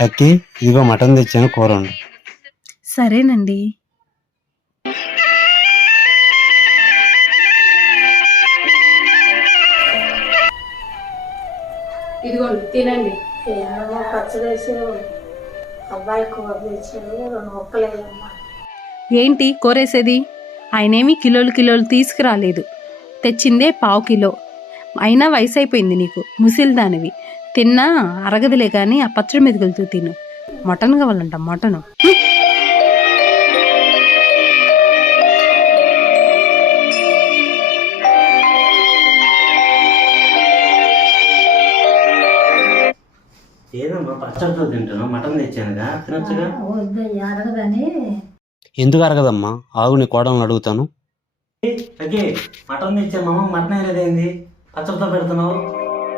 Lucky, ఇదిగో mutton తెచ్చాను, కూర వండు. సరేనండి. ఇదిగోండి తినండి. పచ్చడి వేసి అబ్బాయి కూర తెచ్చాడు, 2 ముక్కలేదమ్మా. ఏంటి కూరేసేది? ఆయనేమి కిలోలు తీసుకురాలేదు, తెచ్చిందే 1/2 కిలో. అయినా వయసు అయిపోయింది నీకు, ముసిలిదానివి. తిన్నా అరగదులే కానీ ఆ పచ్చడి మెతుకులతో తిను. మటన్ కావాలంట, మటను. ఏదమ్మా పచ్చడితో తింటాను, మటన్ తెచ్చానుగా, తినొచ్చుగా. అరగదని. ఎందుకు అరగదమ్మా? ఆగు, నీ కోడలను అడుగుతాను. మటన్ తెచ్చామమ్మా, మటన్ వేయలేదేంది? పచ్చడితో పెడుతున్నావు.